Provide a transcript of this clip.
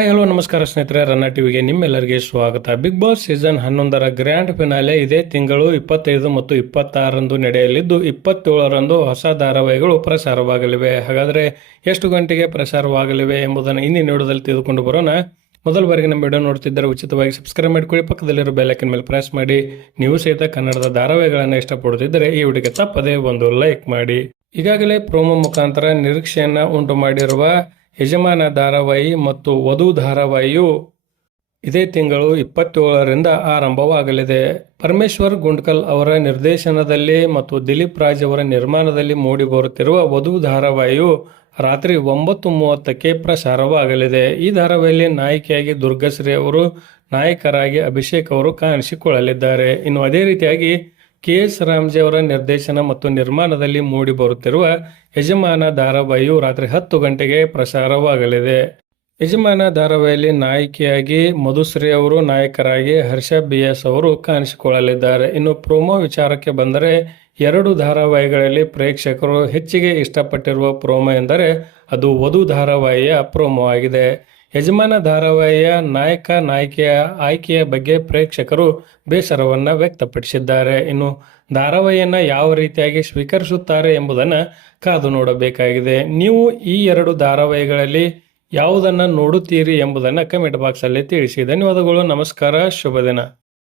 Hi hello ನಮಸ್ಕಾರ ಸ್ನೇಹಿತರೆ, ರನ್ನ ಟಿವಿಗೆ ನಿಮ್ಮೆಲ್ಲರಿಗೆ ಸ್ವಾಗತ. ಬಿಗ್ ಬಾಸ್ ಸೀಸನ್ 11ರ ಗ್ರ್ಯಾಂಡ್ ಫಿನಾಲೆ ಇದೇ ತಿಂಗಳು 25 ಮತ್ತು 26ರಂದು ನಡೆಯಲಿದ್ದು 27ರಂದು ಹೊಸ ಧಾರಾವಾಹಿಗಳು ಪ್ರಸಾರವಾಗಲಿವೆ. ಹಾಗಾದರೆ ಎಷ್ಟು ಗಂಟೆಗೆ ಪ್ರಸಾರವಾಗಲಿವೆ ಎಂಬುದನ್ನು ಇಂದಿನ ವಿಡಿಯೋದಲ್ಲಿ ತಿಳಿದುಕೊಂಡು ಬರೋಣ. ಮೊದಲ ಬಾರಿಗೆ ನಮ್ಮ ವಿಡಿಯೋ ನೋಡ್ತಿದ್ದರೆ ಉಚಿತವಾಗಿ ಸಬ್ಸ್ಕ್ರೈಬ್ ಮಾಡಿಕೊಳ್ಳಿ, ಪಕ್ಕದಲ್ಲಿರೋ ಬೆಲ್ ಐಕಾನ್ ಮೇಲೆ ಪ್ರೆಸ್ ಮಾಡಿ. ನೀವು ಸಹಿತ ಕನ್ನಡದ ಧಾರಾವಾಹಿಗಳನ್ನು ಇಷ್ಟಪಡುತ್ತಿದ್ದರೆ ಈ ವಿಡಿಯೋಗೆ ತಪ್ಪದೇ ಒಂದು ಲೈಕ್ ಮಾಡಿ. ಈಗಾಗಲೇ ಪ್ರೋಮೋ ಮುಖಾಂತರ ನಿರೀಕ್ಷೆಯನ್ನು ಉಂಟು ಮಾಡಿರುವ ಯಜಮಾನ ಧಾರಾವಾಹಿ ಮತ್ತು ವಧು ಧಾರಾವಾಹಿಯು ಇದೇ ತಿಂಗಳು 27ರಿಂದ ಆರಂಭವಾಗಲಿದೆ. ಪರಮೇಶ್ವರ್ ಗುಂಡ್ಕಲ್ ಅವರ ನಿರ್ದೇಶನದಲ್ಲಿ ಮತ್ತು ದಿಲೀಪ್ ರಾಜ್ ಅವರ ನಿರ್ಮಾಣದಲ್ಲಿ ಮೂಡಿಬರುತ್ತಿರುವ ವಧು ಧಾರಾವಾಹಿಯು ರಾತ್ರಿ 9:30ಕ್ಕೆ ಪ್ರಸಾರವಾಗಲಿದೆ. ಈ ಧಾರಾವಾಹಿಯಲ್ಲಿ ನಾಯಕಿಯಾಗಿ ದುರ್ಗಶ್ರೀ ಅವರು, ನಾಯಕರಾಗಿ ಅಭಿಷೇಕ್ ಅವರು ಕಾಣಿಸಿಕೊಳ್ಳಲಿದ್ದಾರೆ. ಇನ್ನು ಅದೇ ರೀತಿಯಾಗಿ KS ರಾಮ್ಜಿ ಅವರ ನಿರ್ದೇಶನ ಮತ್ತು ನಿರ್ಮಾಣದಲ್ಲಿ ಮೂಡಿ ಬರುತ್ತಿರುವ ಯಜಮಾನ ಧಾರಾವಾಹಿಯು ರಾತ್ರಿ 10 ಗಂಟೆಗೆ ಪ್ರಸಾರವಾಗಲಿದೆ. ಯಜಮಾನ ಧಾರಾವಾಹಿಯಲ್ಲಿ ನಾಯಕಿಯಾಗಿ ಮಧುಶ್ರೀ ಅವರು, ನಾಯಕರಾಗಿ ಹರ್ಷ BS ಅವರು ಕಾಣಿಸಿಕೊಳ್ಳಲಿದ್ದಾರೆ. ಇನ್ನು ಪ್ರೋಮೋ ವಿಚಾರಕ್ಕೆ ಬಂದರೆ, ಎರಡು ಧಾರಾವಾಹಿಗಳಲ್ಲಿ ಪ್ರೇಕ್ಷಕರು ಹೆಚ್ಚಿಗೆ ಇಷ್ಟಪಟ್ಟಿರುವ ಪ್ರೋಮೋ ಎಂದರೆ ಅದು ವಧು ಧಾರಾವಾಹಿಯ ಪ್ರೋಮೋ ಆಗಿದೆ. ಯಜಮಾನ ಧಾರಾವಾಹಿಯ ನಾಯಕ ನಾಯಕಿಯ ಆಯ್ಕೆಯ ಬಗ್ಗೆ ಪ್ರೇಕ್ಷಕರು ಬೇಸರವನ್ನು ವ್ಯಕ್ತಪಡಿಸಿದ್ದಾರೆ. ಇನ್ನು ಧಾರಾವಾಹಿಯನ್ನು ಯಾವ ರೀತಿಯಾಗಿ ಸ್ವೀಕರಿಸುತ್ತಾರೆ ಎಂಬುದನ್ನು ಕಾದು ನೋಡಬೇಕಾಗಿದೆ. ನೀವು ಈ ಎರಡು ಧಾರಾವಾಹಿಗಳಲ್ಲಿ ಯಾವುದನ್ನು ನೋಡುತ್ತೀರಿ ಎಂಬುದನ್ನು ಕಮೆಂಟ್ ಬಾಕ್ಸಲ್ಲಿ ತಿಳಿಸಿ. ಧನ್ಯವಾದಗಳು. ನಮಸ್ಕಾರ. ಶುಭ ದಿನ.